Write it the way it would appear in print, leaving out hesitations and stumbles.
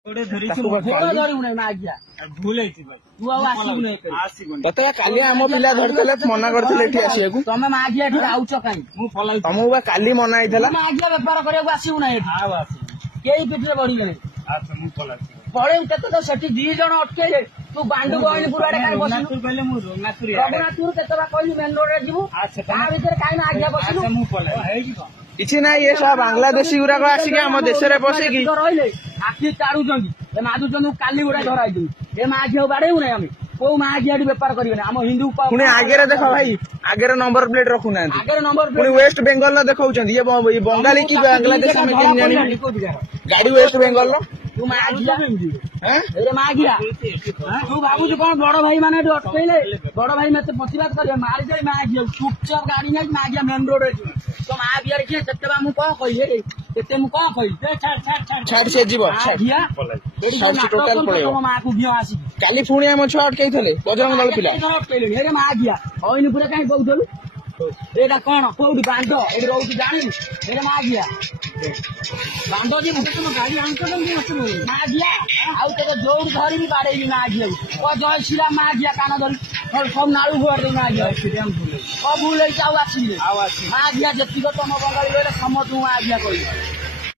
ତତେ କାଲି ଆମ ପିଲା ଧରିଥିଲେ ମନା କରିଥିଲେ ଏଠି ଆସିବାକୁ। ତମେ ମାଝିଆ ଏଠି ଆଉଛ କାହିଁ? ତମକୁ ବା କାଲି ମନା ହେଇଥିଲା। ମାଝିଆ ବେପାର କରିବାକୁ ଆସିବୁ ନା ଏଠି? କେହି ପିଠିରେ ବଢିଗଲେ ପଳେଇ କେତେ ତ ସେଠି 2 ଜଣ ଅଟକେଇଲେ। ତୁ ବାଣ୍ଡୁ ଗହଳିପୁର ଆଡେ କାହିଁ ବସିଲୁ? ରଘୁନାଥପୁର କେତେ ବା କହିଲୁ ମେନ୍ ରୋଡରେ ଯିବୁ ତା ଭିତରେ କାହିଁ ମାଝିଆ ବସିଲୁ? କିଛି ନାହିଁ ଏ ସବୁ ବାଂଲାଦେଶୀ ଗୁଡାକ ଆସିକି ଆମ ଦେଶରେ ପଶିକି ରହିଲେ ଆଖି ଚାଡୁଛନ୍ତି ଏ ମାଦୁଛନ୍ତି। କାଲି ଗୁଡା ଧରାଇଛନ୍ତି ଏ ମାଝିଆକୁ ବାଡେଇବୁ ନାହିଁ ଆମେ। କୋଉ ମାଝିଆ ଏଠି ବେପାର କରିବେନି ଆମ ହିନ୍ଦୁ। ପୁଣି ଆଗରେ ଦେଖ ଭାଇ ଆଗରେ ନମ୍ବର ପ୍ଲେଟ ରଖୁନାହାନ୍ତି। ଆଗରେ ନମ୍ବର ପୁଣି ୱେଷ୍ଟ ବେଙ୍ଗଲ ର ଦେଖାଉଛନ୍ତି। ଇଏ ବଙ୍ଗାଳୀ କି ବାଂଲାଦେଶ ଆମେ କେମିତି ଜାଣିବୁ? ଗାଡି ୱେଷ୍ଟ ବେଙ୍ଗଲ ର। ତୁ ମାଝିଆ ତୁ ଭାବୁଛୁ କଣ ବଡ ଭାଇ ମାନେ ଏଠି ଅଟକେଇଲେ? ବଡ ଭାଇ ମତେ ପ୍ରତିବାଦ କରିବେ ମାରିଦେଇ ମାଝିଆ ଚୁପଚାପ ଗାଡି ନେଇ ମାଝିଆ ମେନ୍ ରୋଡ ରେ ଯିବୁ। ତ ମାଝିଆରେ କିଏ କେତେ ବା ମୁଁ କଣ କହିଲି କେତେ ମୁଁ କଣ କହିଲି? ଛାଡ ସେ ଯିବ ତମ ମାକୁ ଘିଅ ଆସିକି କାଲି ପୁଣି ଆମ ଛୁଆ ଅଟକେଇଥିଲେ ବଜରଙ୍ଗ ଦଳ ପିଲା ଅଟକେଇଲେଣି। ହେରେ ମାଝିଆ ଅଇନପୁରେ କାହିଁ କହୁଥିଲୁ? ଏଇଟା କଣ କୋଉଠି ବାଣ୍ଡ ଏଠି ରହୁଛି ଜାଣିନୁ? ହେରେ ମାଝିଆ ବାଣ୍ଡ ଯିବୁ ଗାଡି ମାଝିଆ ଆଉ ତୋତେ ଯୋଉଠି ଧରିବି ବାଡେଇବି ମାଝିଆକୁ। ଜୟ ଶ୍ରୀରାମ ମାଝିଆ କାନ ଧରି ସବୁ ନାଳୁ ଭୋଟ ଦେବି ମାଝିଆ। ସବୁ ଭୁଲ ହେଇଛି ଆଉ ଆସିବି ମାଝିଆ ଯେତିକ ତମ ବଙ୍ଗାଳୀ ରହିଲେ ସମସ୍ତଙ୍କୁ ମାଝିଆ କହିବି।